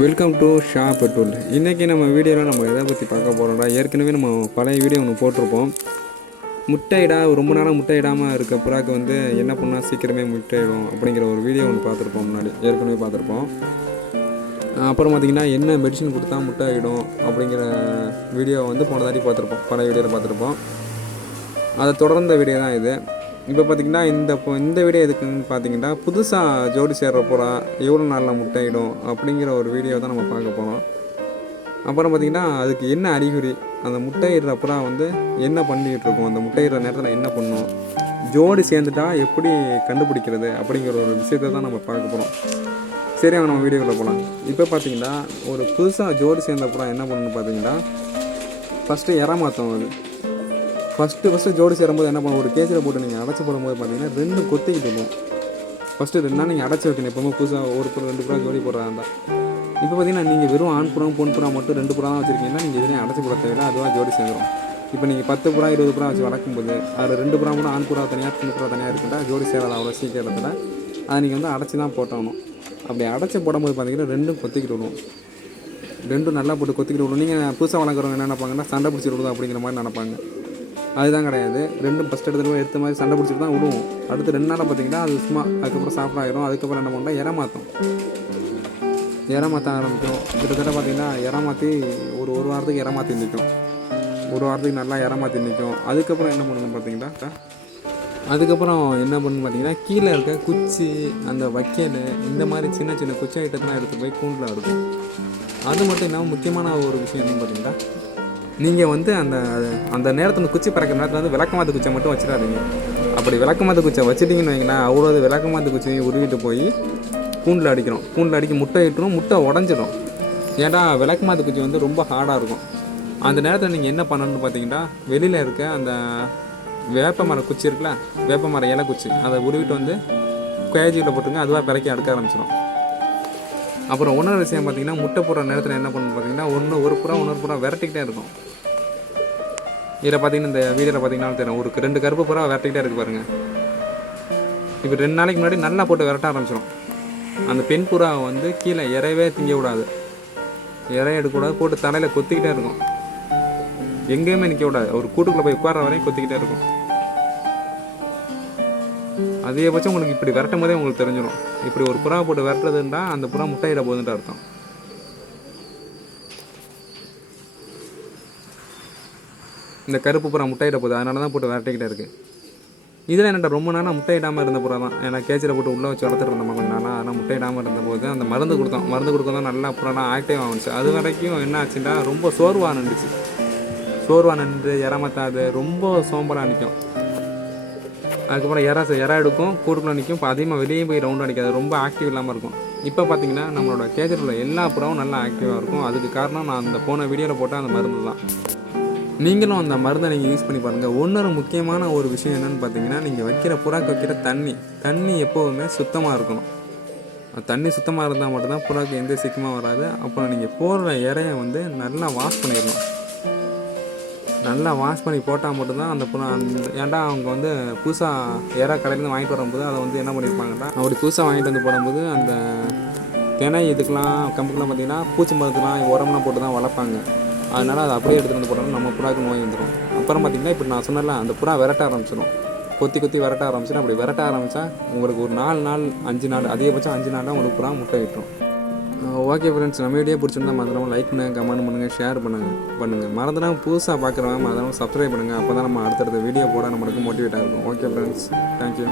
Welcome to Shah petrol இன்றைக்கி நம்ம வீடியோவில் நம்ம எதை பற்றி பார்க்க போகிறோம்டா ஏற்கனவே நம்ம பழைய வீடியோ ஒன்று போட்டிருப்போம். முட்டையிடா ரொம்ப நாளாக முட்டையிடாமல் இருக்க புறாக்கு வந்து என்ன பண்ணால் சீக்கிரமே முட்டையிடும் அப்படிங்கிற ஒரு வீடியோ ஒன்று பார்த்துருப்போம் முன்னாடி. ஏற்கனவே பார்த்துருப்போம். அப்புறம் பார்த்திங்கன்னா என்ன மெடிசன் கொடுத்தா முட்டையிடும் அப்படிங்கிற வீடியோ வந்து போன தாட்டி பார்த்துருப்போம். பழைய வீடியோவில் பார்த்துருப்போம். அதை தொடர்ந்த வீடியோ தான் இது. இப்போ பார்த்தீங்கன்னா இந்த இப்போ- இந்த வீடியோ எதுக்குன்னு பார்த்தீங்கன்னா புதுசாக ஜோடி சேர்ற போகிறா எவ்வளோ நாளில் முட்டையிடும் அப்படிங்கிற ஒரு வீடியோ தான் நம்ம பார்க்க போகிறோம் அப்புறம் பார்த்திங்கன்னா அதுக்கு என்ன அறிகுறி? அந்த முட்டையிடுற வந்து என்ன பண்ணிக்கிட்டு இருக்கோம்? அந்த முட்டையிடுற நேரத்தில் என்ன பண்ணும்? ஜோடி சேர்ந்துட்டா எப்படி கண்டுபிடிக்கிறது? அப்படிங்கிற ஒரு விஷயத்தை தான் நம்ம பார்க்க போகிறோம் சரி அவங்க நம்ம வீடியோக்குள்ளே போகலாம் இப்போ பார்த்தீங்கன்னா ஒரு புதுசாக ஜோடி சேர்ந்த என்ன பண்ணணும்னு பார்த்தீங்கன்னா ஃபஸ்ட்டு இறமாத்தம் அது. ஃபஸ்ட்டு ஃபஸ்ட்டு ஜோடி சேரும்போது என்ன பண்ணுவோம்? ஒரு கேஜியில் போட்டு நீங்கள் அடைச்சி போடும்போது பார்த்தீங்கன்னா ரெண்டு கொத்திக்கிட்டு இருக்கும் ஃபஸ்ட்டு ரெண்டு நாள் நீங்கள் அடைச்சி வைக்கணும். எப்போவுமே புதுசாக ஒரு புறா ரெண்டு புறா ஜோடி போடுறதா இருந்தால் இப்போ பார்த்தீங்கன்னா நீங்கள் வெறும் ஆண் புறம் பொன் புறா மட்டும் ரெண்டு புறா தான் வச்சுருக்கீங்கன்னா நீங்கள் எதுலையும் அடைச்சி போட தேவையில்லை. அதுவாக ஜோடி சேர்ந்துடும் இப்போ நீங்கள் பத்து புறா இருபது புறா வச்சு வளர்க்கும்போது அதில் ரெண்டு புறா கூட ஆண் புறா தனியாக பெண் புறா தனியாக இருக்குண்டா ஜோடி சேராது அவ்வளோ சீக்கிரத்தில். அதை நீங்கள் வந்து அடைச்சி தான் போட்டணும். அப்படி அடைச்சி போடும்போது பார்த்தீங்கன்னா ரெண்டும் கொத்திக்கிட்டு விடும். ரெண்டும் நல்லா போட்டு கொத்திக்கிட்டு விடணும் நீங்கள் புதுசாக வளர்க்குறவங்க என்ன நினைப்பாங்கன்னா சண்டை பிடிச்சி விடுது அப்படிங்கிற மாதிரி நினைப்பாங்க. அதுதான் கிடையாது. ரெண்டும் ஃபஸ்ட் எடுத்துகிட்டு எடுத்த மாதிரி சண்டை பிடிச்சிட்டு தான் விடுவோம். அடுத்து ரெண்டு நாளில் பார்த்தீங்கன்னா அது சும்மா அதுக்கப்புறம் சாப்பிட ஆகிரும் அதுக்கப்புறம் என்ன பண்ணால் இறமாத்தம் மாற்றும் மாற்ற ஆரம்பிக்கும். கிட்டத்தட்ட பார்த்தீங்கன்னா இறமாற்றி ஒரு ஒரு வாரத்துக்கு இறமாற்றி நிற்கும். ஒரு வாரத்துக்கு நல்லா இற நிற்கும். அதுக்கப்புறம் என்ன பண்ணணும் பார்த்தீங்கன்னா அதுக்கப்புறம் என்ன பண்ணு பார்த்தீங்கன்னா கீழே இருக்க குச்சி அந்த வைக்கல் இந்த மாதிரி சின்ன சின்ன குச்சி ஐட்டத்தெலாம் எடுத்து போய் கூண்டில் இருக்கும் அது மட்டும் இல்லாமல் முக்கியமான ஒரு விஷயம் என்னன்னு பார்த்தீங்கன்னா நீங்கள் வந்து அந்த அந்த நேரத்தில் குச்சி பறக்கிற நேரத்தில் வந்து விளக்கமாத்து குச்சை மட்டும் வச்சிடாதீங்க. அப்படி விளக்கமாத்து குச்சை வச்சிட்டிங்கன்னு வைங்களேன் அவ்வளோ விளக்கமாத்து குச்சியை உருவிட்டு போய் கூண்டில் அடிக்கிறோம் கூண்டில் அடிக்க முட்டை இட்டுரும் முட்டை உடஞ்சிடும் ஏன்னா விளக்கமாத்து குச்சி வந்து ரொம்ப ஹார்டாக இருக்கும். அந்த நேரத்தில் நீங்கள் என்ன பண்ணணும்னு பார்த்தீங்கன்னா வெளியில் இருக்க அந்த வேப்ப மர குச்சி இருக்குல்ல வேப்ப மர இலை குச்சி அதை உருவிட்டு வந்து கேஜியில் போட்டுங்க அதுவாக பிறக்கி அடுக்க ஆரம்பிச்சிடும் அப்புறம் இன்னொரு விஷயம் பார்த்திங்கன்னா முட்டை போடுற நேரத்தில் என்ன பண்ணணும் பார்த்தீங்கன்னா ஒன்று ஒரு புறா இன்னொரு புறா விரட்டிக்கிட்டே இருக்கும் இதில் பார்த்தீங்கன்னா இந்த வீடியோவில் பார்த்தீங்கன்னா தெரியும். ஒரு ரெண்டு கருப்பு புறா விரட்டிக்கிட்டே இருக்கு பாருங்கள் இப்போ ரெண்டு நாளைக்கு முன்னாடி நல்லா போட்டு விரட்ட ஆரம்பிச்சிடும் அந்த பெண் புறா வந்து கீழே இறையவே திங்க விடாது இறைய எடுக்கக்கூடாது போட்டு தலையில் கொத்திக்கிட்டே இருக்கும். எங்கேயுமே நிற்க விடாது ஒரு கூட்டுக்குள்ளே போய் உட்கார வரையும் கொத்திக்கிட்டே இருக்கும். அதிகபட்சம் உங்களுக்கு இப்படி விரட்டும் போதே உங்களுக்கு தெரிஞ்சிடும் இப்படி ஒரு புறா போட்டு விரட்டுறதுன்றா அந்த புறா முட்டையிட போகுதுன்ற அர்த்தம். இந்த கருப்பு புறா முட்டையிட போகுது. அதனால தான் போட்டு விரட்டிக்கிட்டே இருக்குது இதில் என்னட்ட ரொம்ப நாளாக முட்டையிடாமல் இருந்த புறா தான். ஏன்னா கேச்சில் போட்டு உள்ளே வச்சு வளர்த்துட்டு இருந்தோம் கொஞ்சம் நாளாக ஆனால் முட்டையிடாமல் இருந்தபோது அந்த மருந்து கொடுத்தோம். மருந்து கொடுக்கும் தான் நல்லா புறாலாம் ஆக்டிவ் ஆகுச்சு அது வரைக்கும் என்ன ஆச்சுன்னா ரொம்ப சோர்வாக நின்றுச்சு. சோர்வாக நின்று இறமத்தாது ரொம்ப சோம்பலாக நிற்கும் அதுக்கப்புறம் இறா இறா எடுக்கும் கூட்டுக்குள்ளே நிற்கும் இப்போ அதிகமாக வெளியே போய் ரவுண்ட் அடிக்காது. ரொம்ப ஆக்டிவ் இல்லாமல் இருக்கும். இப்போ பார்த்தீங்கன்னா நம்மளோட கேஜில் உள்ள எல்லா புறாவும் நல்லா ஆக்டிவாக இருக்கும். அதுக்கு காரணம் நான் அந்த போன வீடியோவில் போட்டால் அந்த மருந்து தான். நீங்களும் அந்த மருந்தை நீங்கள் யூஸ் பண்ணி பாருங்கள் ஒன்றொரு முக்கியமான ஒரு விஷயம் என்னென்னு பார்த்தீங்கன்னா நீங்கள் வைக்கிற புறாக்கு வைக்கிற தண்ணி. தண்ணி எப்போவுமே சுத்தமாக இருக்கணும். தண்ணி சுத்தமாக இருந்தால் மட்டும்தான் புறாக்கு எந்த சிக்கமாக வராது. அப்புறம் நீங்கள் போடுற இறைய வந்து நல்லா வாஷ் பண்ணிடணும். நல்லா வாஷ் பண்ணி போட்டால் மட்டும்தான் அந்த புறா அந்த ஏன்டா அவங்க வந்து புதுசாக இறா கடையிலேருந்து வாங்கிட்டு வரும்போது அதை வந்து என்ன பண்ணியிருப்பாங்கன்னா அப்படி புதுசாக வாங்கிட்டு வந்து போடும்போது அந்த தினை இதுக்கெலாம் கம்புக்கெலாம் பார்த்தீங்கன்னா பூச்சி மருந்துலாம் உரம்லாம் போட்டு தான் வளர்ப்பாங்க. அதனால் அதை அப்படியே எடுத்துகிட்டு வந்து போட்டோம்னா நம்ம புறாவுக்கு நோய் வந்துடும் அப்புறம் பார்த்திங்கன்னா இப்போ நான் சொன்னல அந்த புறா விரட்ட ஆரம்பிச்சிடும் கொத்தி கொத்தி விரட்ட ஆரம்பிச்சிடும் அப்படி விரட்ட ஆரம்பித்தா உங்களுக்கு ஒரு நாலு நாள் அஞ்சு நாள் அதிகபட்சம் அஞ்சு நாள் தான் உங்களுக்கு புறா முட்டை விட்டுரும். ஓகே ஃப்ரெண்ட்ஸ் நம்ம வீடியோ பிடிச்சிருந்தா மறந்துடாமல் லைக் பண்ணுங்கள் கமெண்ட் பண்ணுங்கள் ஷேர் பண்ணுங்கள் பண்ணுங்கள் மறந்துடாமல் புதுசாக பார்க்குறவங்க மறந்துடாமல் சப்ஸ்கிரைப் பண்ணுங்கள் அப்போ தான் நம்ம அடுத்தடுத்த வீடியோ போட நம்மளுக்கு மோட்டிவேட்டாக இருக்கும். Okay friends thank you